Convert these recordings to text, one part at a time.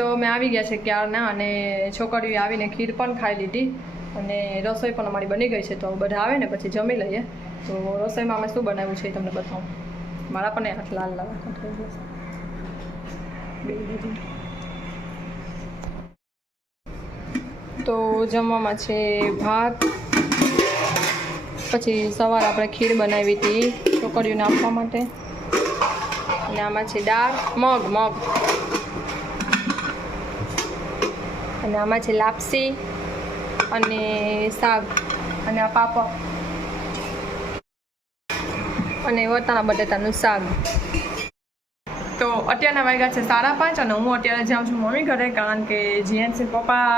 તો મેં આવી ગયા છે ક્યારના અને છોકરીઓ આવીને ખીર પણ ખાઈ લીધી અને રસોઈ પણ અમારી બની ગઈ છે. તો બધા આવે ને પછી જમી લઈએ. તો રસોઈમાં અમે શું બનાવ્યું છે એ તમને બતાવું. મારા પણ હાથ લાલ લાલ થઈ જશે. તો જમવામાં છે ભાત, પછી સવારે આપણે ખીર બનાવી હતી છોકરીઓને આપવા માટે, અને આમાં છે દાળ, મગ અને આમાં છે લાપસી અને શાક અને આ પાપડ અને વટાણા બટેટાનું શાક. તો અત્યારના વાગ્યા છે 5:30 અને હું અત્યારે જાઉં છું મમ્મી ઘરે, કારણ કે જીએનસી પપ્પા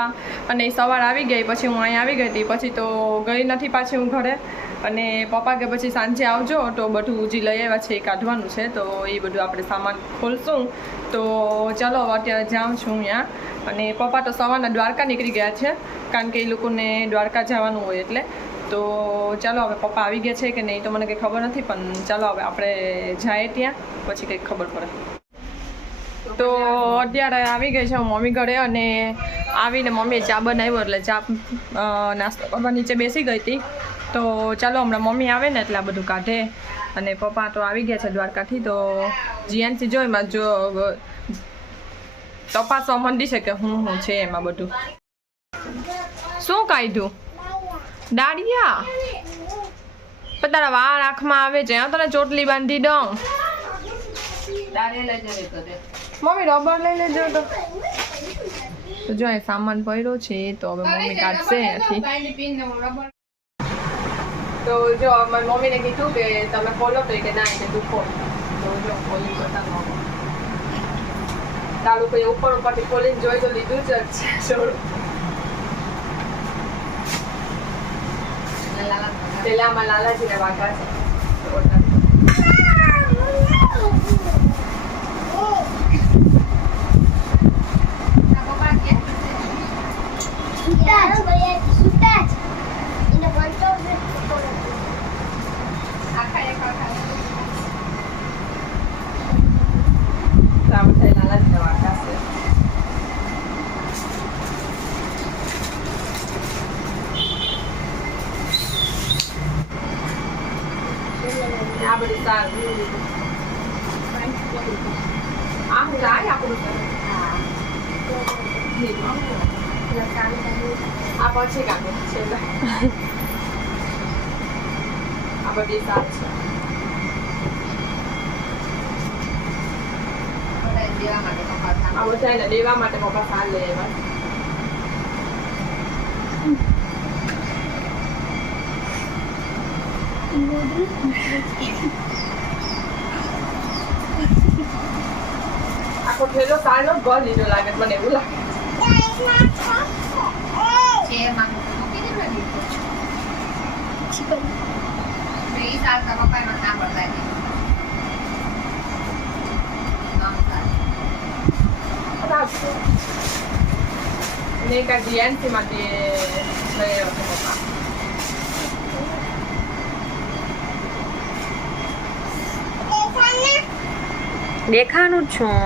અને સવાર આવી ગઈ પછી હું અહીં આવી ગઈ હતી, પછી તો ગઈ નથી પાછી હું ઘરે. અને પપ્પા કે પછી સાંજે આવજો તો બધું જે લઈ આવ્યા છે એ કાઢવાનું છે, તો એ બધું આપણે સામાન ખોલશું. તો ચાલો અત્યારે જાઉં છું અહીંયા. અને પપ્પા તો સવારના દ્વારકા નીકળી ગયા છે, કારણ કે એ લોકોને દ્વારકા જવાનું હોય એટલે. તો ચાલો હવે પપ્પા આવી ગયા છે કે નહીં તો મને કંઈ ખબર નથી, પણ ચાલો હવે આપણે જાય ત્યાં પછી કંઈક ખબર પડે. તો અત્યારે આવી ગઈ છે હું મમ્મી ઘરે, અને આવીને મમ્મીએ ચા બનાવ્યો એટલે ચા નાસ્તો કરવા નીચે બેસી ગઈ હતી. તો ચાલો હમણાં મમ્મી આવે ને એટલે આ બધું કાઢે. અને પપ્પા તો આવી ગયા છે દ્વારકાથી. તો જીએનસી જો એમાં જો તપાસવા માંડી છે કે હું છે એમાં બધું. શું કાઢ્યું? દાડિયા? પણ તારા વાળ આંખમાં આવે છે, તને ચોટલી બાંધી દઉં. મમ્મી રબર લઈ લેજો. તો જો એ સામાન પડ્યો છે તો હવે મમ્મી કાઢશે અહીંયાથી. તો જો મારી મમ્મીને કીધું કે તમે ખોલો તો કે ના કે તું ખોલ. તો જો ખોલી બતાવો. તારું કોઈ ઉપરથી ખોલીને જોઈ તો લીધું જ છે થોડું. પેલા આમાં લાલાજીને વાગા છે. આ બધું સારું આ હું જાય આપણું આ પછી કાઢે છે આ બધી સાત છે. આ બધા ને લેવા માટે પપ્પા સાર લઈ આવ્યા. આખો ઠેલો સારનો ગળ લીધો લાગે મને એવું લાગે. ને કા જીએનસી માટે લઈ આવ્યો પપ્પા. દેખાનું જ છું.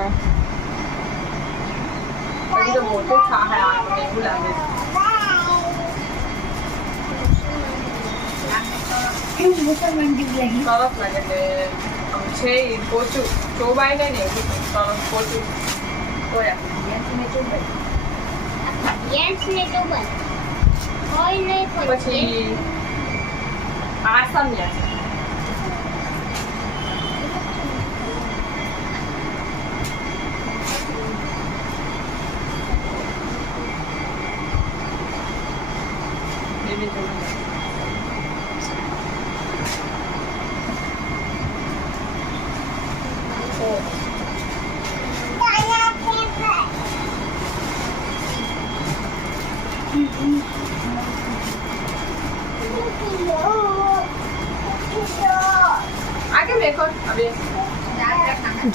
તો મોટું થાય મને એવું લાગે સરસ લાગે. એટલે છે પોચું ચોબાઈ ને એવું સરસ પોચું. પછી આસમ છે.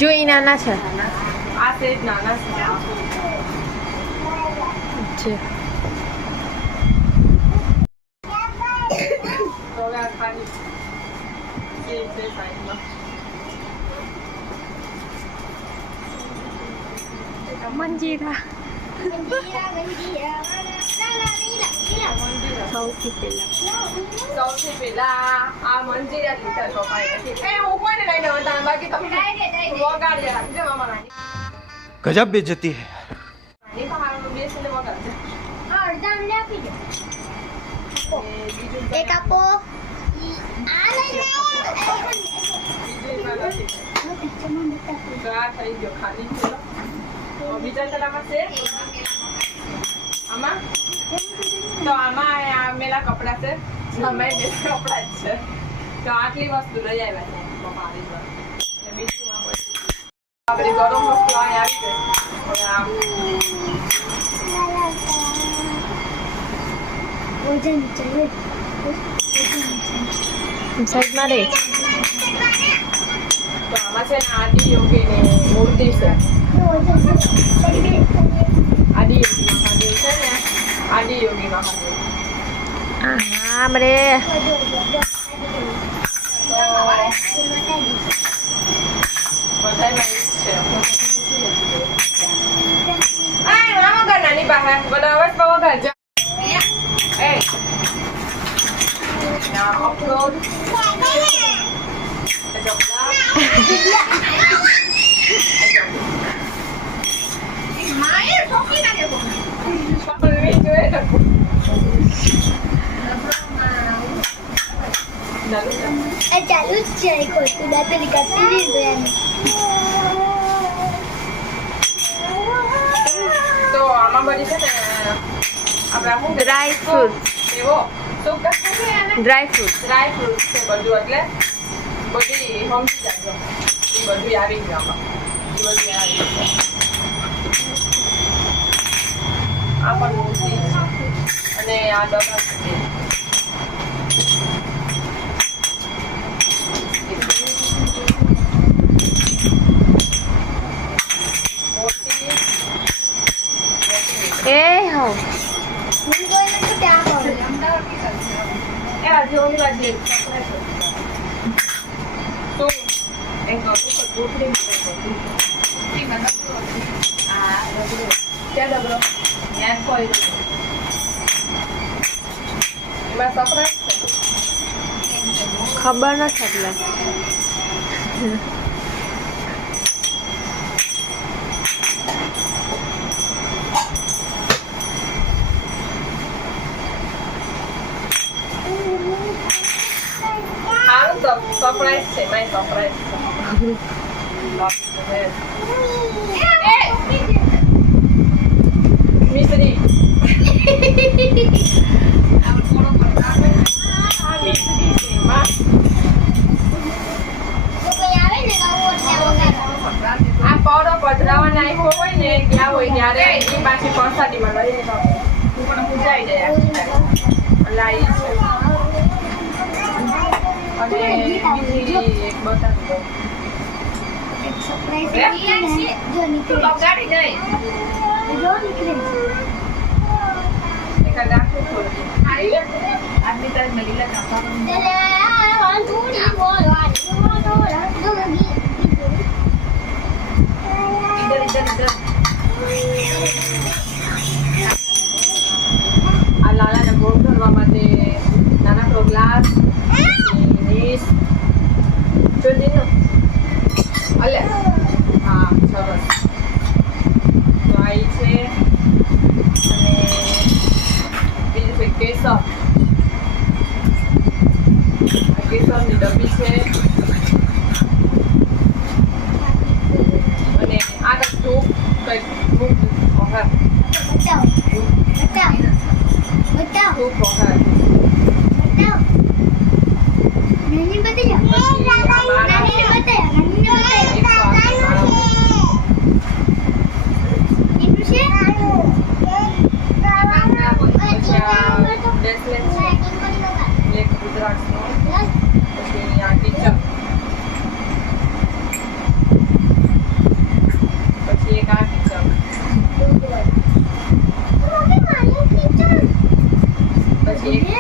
જો એ નાના છે. આ સેજ નાના છે. મંજીરા સૌથી પહેલા આ મંજીરા લીધા પપ્પાએ હું કોઈને લઈને હતા બાકી તમે વગાડી રાખજો મામા गजब बेइज्जती है નાની પહાડનું બેસીને વગાડજો એક આપો આ લઈ લે તો આ થઈ ગયો ખાલી થયો તો બીજા તલામાં છે આમાં તો આમાં આ મેલા કપડા છે આમાં બે કપડા જ છે તો આટલી વસ્તુ લઈ આવ્યા છે પપ્પા આવી અને બીજું આ બધું આપણી ગરમ વસ્તુ અહીં આવી છે હવે સાઈડમાં રે તો આમાં છે ને આદિ યોગીની મૂર્તિ છે આદિ યોગી મહાદેવ છે ને આદિ યોગી મહાદેવ આમ રે બધાયમાં છે મામા ઘર નાની પાસે બધા અવાજ વગર જા એ ના અપલોડ ચાલુ જ છે ખોટું દાંતરી કાપી દીધું તો આમાં બધી છે ને આપણા શું ડ્રાય ફ્રૂટ એવો શું કશું છે એને ડ્રાય ફ્રૂટ છે બધું એટલે બધી સમજી જાજો એ બધું આવી ગયું આમાં એ બધું આવી ગયું આ પણ મૂર્તિ છે અને આ ડબ્બા છે એ હો હું કોઈ નથી ત્યાં પડે એ આજે ઓલી બાજુ એક તો એક વસ્તુ ગોઠડી ત્યાં ડબરો ત્યાં કોઈ એમાં સફરાય છે ખબર નથી એટલે સારું સરપ્રાઈઝ છે મારી સરપ્રાઈઝ છે મિશ્રી કોઈ આવે ને તો આ પૌડો પધરાવા નાખ્યો હોય ને ગયા હોય ત્યારે એ પાછી પરસાદીમાં લઈને પણ પૂજાઈ જાય લાઈ છે અને બીજી એક બતાવી દઉં સરપ્રાઈઝ જો નીકળે ગાડી જાય જો નીકળે એક રાખું થોડું આટલી તારી મલીલા કાપા થોડી બોલવાની ઇધર આ લાલાને ગોળ કરવા માટે નાનકડો ગ્લાસ ડીશ ચોદીનો અલે હા સરસ તો આ ઈ છે અને બીજું છે કેસર આ કેસરની ડબ્બી છે અને આ ધૂપ કંઈક ધૂપ વઘાર બતાવ બતાવ બતાવ ધૂપ વઘાર નાની બતાવ નાની બતાવ પછી એક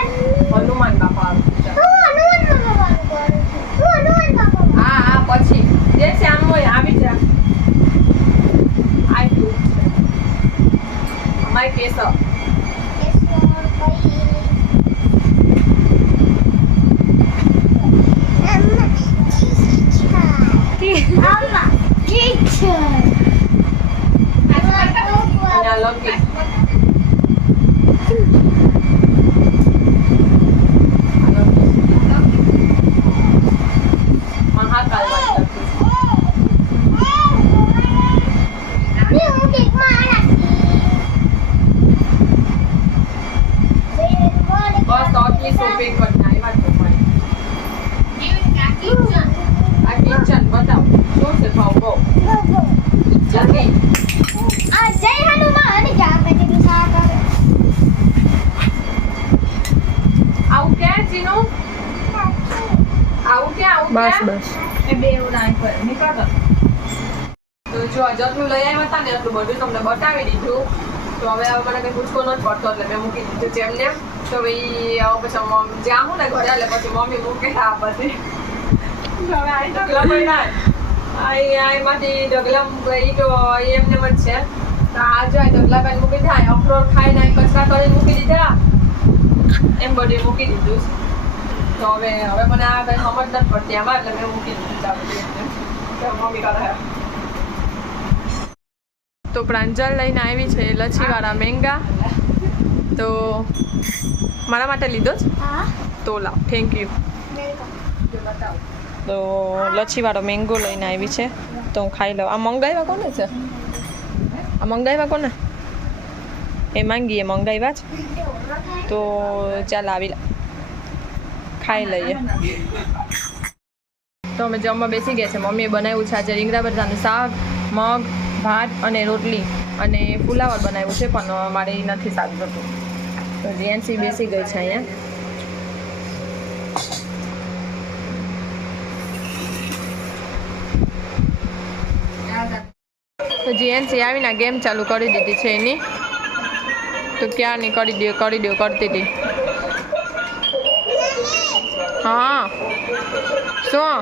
બાય કેસર. Mama, teacher. અને આ લકી. મહાકાલ વાળી લકી. બસ ઓટલી શોપિંગ કરીને આવ્યા છો ભાઈ. આ કિચન બતાવો શું છે ભાવ બહુ જલ્દી. આવું ક્યાં જીનું આવું ક્યાં એ બે એવું ના પર નીકળતો. તો જો જેટલું લઈ આવ્યા હતા ને એટલું બધું તમને બતાવી દીધું. તો હવે મને કંઈ પૂછવો નથી પડતો એટલે મેં મૂકી દીધું જેમને. તો ભાઈ હવે પછી જ્યાં હું ને ઘરે એટલે પછી મમ્મી મૂકે આ બધી. હવે આ ઢગલા પડ્યા એમાંથી ઢગલા એ તો એમને જ છે. તો આ જો ઢગલા પાણી મૂકી દીધા અખરોટ ખાઈ ને કચરા કરીને મૂકી દીધા એમ બધું મૂકી દીધું. તો હવે મને આ કંઈ સમજ નથી પડતી આમાં એટલે મેં મૂકી દીધું મમ્મી કરે. તો પ્રાંજલ લઈને આવી છે લચ્છીવાળા મેંગા. તો મારા માટે લીધો જ તો લાવ થેન્ક યુ. તો લચ્છીવાળો મેંગો લઈને આવી છે તો હું ખાઈ લઉં. આ મંગાવ્યા કોને છે? આ મંગાવ્યા કોને? એ માંગીએ મંગાવ્યા જ. તો ચાલ આવી ખાઈ લઈએ. તો અમે જમવા બેસી ગયા છે. મમ્મીએ બનાવ્યું છે આજે રીંગણા બટાટાનું શાક, મગ, ભાત અને રોટલી અને ફુલાવર બનાવ્યું છે પણ મારે નથી શાક જોતું. તો જીએનસી બેસી ગઈ છે અહીંયા. તો જીએનસી આવીને ગેમ ચાલુ કરી દીધી છે એની. તો ક્યારની કરી દો કરતી હતી. હા શું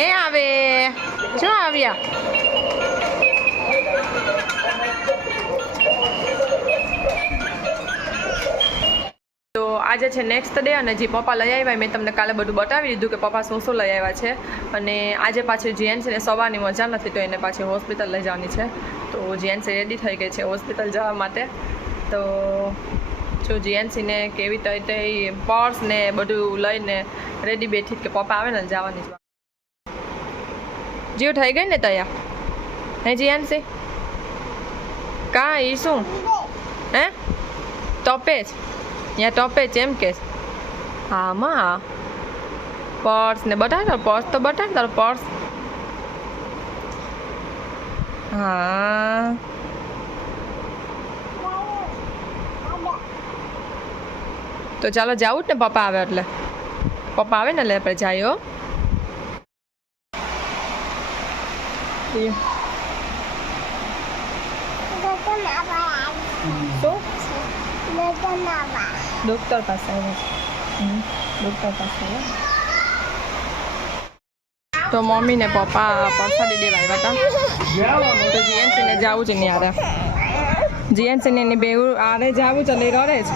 એ આવે જો આવ્યા. તો આજે છે નેક્સ્ટ ડે અને જે પપ્પા લઈ આવ્યા મેં તમને કાલે બધું બતાવી દીધું કે પપ્પા શું લઈ આવ્યા છે. અને આજે પાછી જીએનસીને સવારની મજા નથી તો એને પાછી હોસ્પિટલ લઈ જવાની છે. તો જીએનસી રેડી થઈ ગઈ છે હોસ્પિટલ જવા માટે. તો જો જીએનસીને કેવી રીતે પર્સ ને બધું લઈને રેડી બેઠી કે પપ્પા આવે ને જવાની. જીવ થઈ ગઈ ને તૈયાર હે જીએનસી? કા એ શું હે ટપે જ અહીંયા ટપે જ એમ કે હા માં પર્સ ને બતાવ પર્સ તો બતાવ તારો પર્સ. હા તો ચાલો જાવું જ ને પપ્પા આવે એટલે. પપ્પા આવે ને એટલે આપણે જાય હો. ડોક્ટર પાસે તો મમ્મી ને પપ્પા પરસાદી દેવા આવ્યા હતા. તો જીએનસી ને જવું છે ને યાર જીએનસી ને બે આરે જવું છે લઈ રહે છે.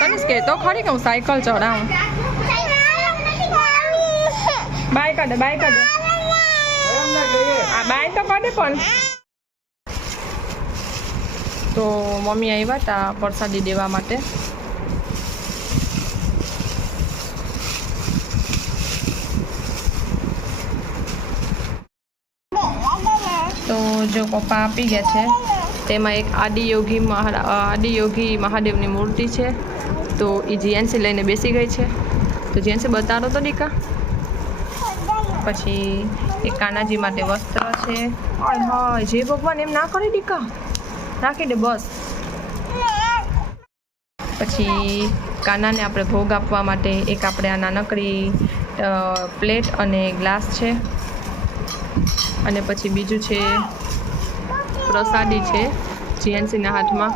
તને કે તો ખરી કે હું સાયકલ ચડાવું. બાય કાઢે આ બાય તો કાઢે પણ. તો મમ્મી આવ્યા હતા પ્રસાદી દેવા માટે. તો જો પપ્પા આપી ગયા છે તેમાં એક આદિયોગી મહાદેવની મૂર્તિ છે. તો એ જીએનસી લઈને બેસી ગઈ છે. તો જીએનસી બતાડો તો દીકા. પછી એક કાનાજી માટે વસ્ત્ર છે. હા જે ભગવાન એમ ના કરે દીકા રાખી દે બસ. પછી કાનાને આપણે ભોગ આપવા માટે એક આપણે આ નાનકડી પ્લેટ અને ગ્લાસ છે. અને પછી બીજું છે પ્રસાદી છે જીએનસીના હાથમાં.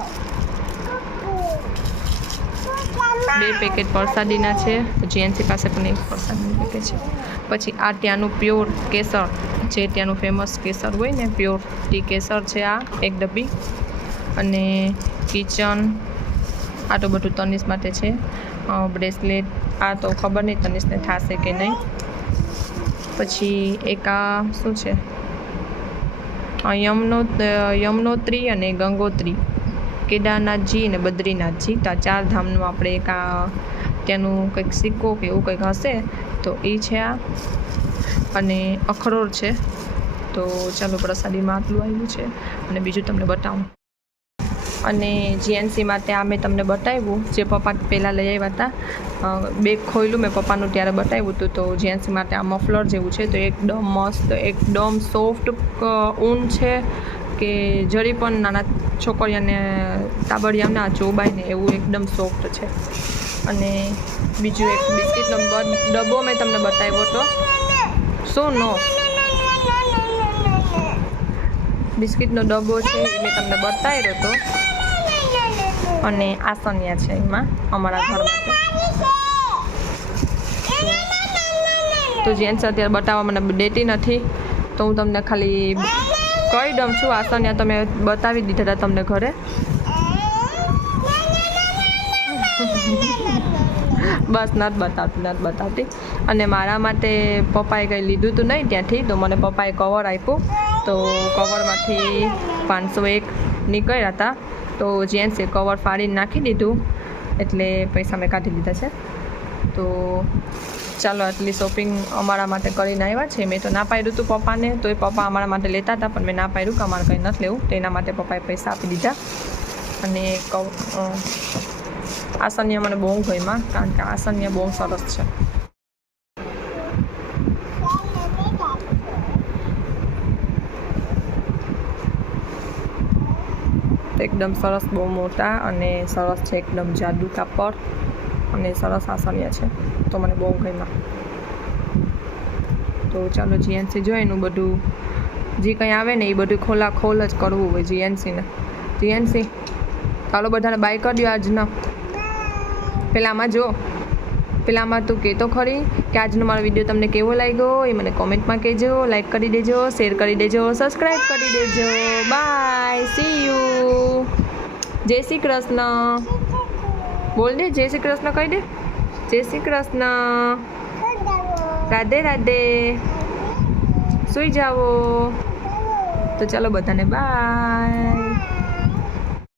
2 પેકેટ પરસાદીના છે. જીએનસી પાસે પણ એક પરસાદીનું પેકેટ છે. પછી આ ત્યાંનું પ્યોર કેસર, જે ત્યાંનું ફેમસ કેસર હોય ને પ્યોર, તે કેસર છે આ 1 ડબ્બી. અને કિચન, આ તો બધું તનિષ માટે છે. બ્રેસલેટ, આ તો ખબર નહીં તનિષને થશે કે નહીં. પછી એક આ શું છે, યમનોત્રી અને ગંગોત્રી, કેદારનાથજી અને બદ્રીનાથજી, તો 4 ધામનું આપણે એક આ ત્યાંનું કંઈક સિક્કો કે એવું કંઈક હશે તો એ છે આ. અને અખરોટ છે. તો ચાલો પ્રસાદીમાં આટલું આવ્યું છે. અને બીજું તમને બતાવું. અને જીએનસી માટે આ મેં તમને બતાવ્યું, જે પપ્પા પહેલાં લઈ આવ્યા હતા. બેગ ખોલ્યું મેં પપ્પાનું ત્યારે બતાવ્યું હતું. તો જીએનસી માટે આ મફલર જેવું છે. તો એકદમ મસ્ત, એકદમ સોફ્ટ ઊન છે કે જરી પણ નાના છોકરીઓને તાબડિયાને આ ચોબાય ને એવું એકદમ સોફ્ટ છે. અને બીજું એક બિસ્કિટનો ડબ્બો મેં તમને બતાવ્યો હતો. શું નો બિસ્કિટનો ડબ્બો છે એ મેં તમને બતાવ્યો હતો. અને આસનિયા છે એમાં અમારા ઘર માટે. તો જેન્ટ્સ અત્યારે બતાવવા મને દેતી નથી, તો હું તમને ખાલી કહી દઉં છું. આસનિયા તમે બતાવી દીધા હતા તમને ઘરે. બસ નથી બતાવતી. અને મારા માટે પપ્પાએ કંઈ લીધું હતું નહીં ત્યાંથી, તો મને પપ્પાએ કવર આપ્યું. તો કવરમાંથી 501 નીકળ્યા હતા. તો જેન્ટ્સે કવર ફાડીને નાખી દીધું, એટલે પૈસા મેં કાઢી લીધા છે. તો ચાલો આટલી શોપિંગ અમારા માટે કરીને આવ્યા છે. મેં તો ના પાડ્યું હતું પપ્પાને, તો એ પપ્પા અમારા માટે લેતા હતા, પણ મેં ના પાડ્યું કે અમારે કંઈ નથી લેવું. તો એના માટે પપ્પાએ પૈસા આપી દીધા. અને આસનિયા મને બહુ ગમ્યા, કારણ કે આસનિયા બહુ સરસ છે. એકદમ સરસ, બહુ મોટા અને સરસ છે. એકદમ જાદુ કાપડ અને સરસ આસનિયા છે. તો મને બહુ ગમ્યા. તો ચાલો જીએનસી જો એનું બધું જે કંઈ આવે ને એ બધું ખોલ જ કરવું હોય જીએનસીને. જીએનસી ચાલો બધાને બાય કરી દો આજના. પહેલાંમાં જો, પહેલાંમાં તું કહેતો ખરી કે આજનો મારો વિડીયો તમને કેવો લાગ્યો એ મને કોમેન્ટમાં કહેજો. લાઈક કરી દેજો, શેર કરી દેજો, સબસ્ક્રાઈબ કરી દેજો. Bye, see you. જય શ્રી કૃષ્ણ બોલ દે. જય શ્રી કૃષ્ણ કહી દે. જય શ્રી કૃષ્ણ. રાધે રાધે. સૂઈ જાઓ. તો ચાલો બધાને બાય.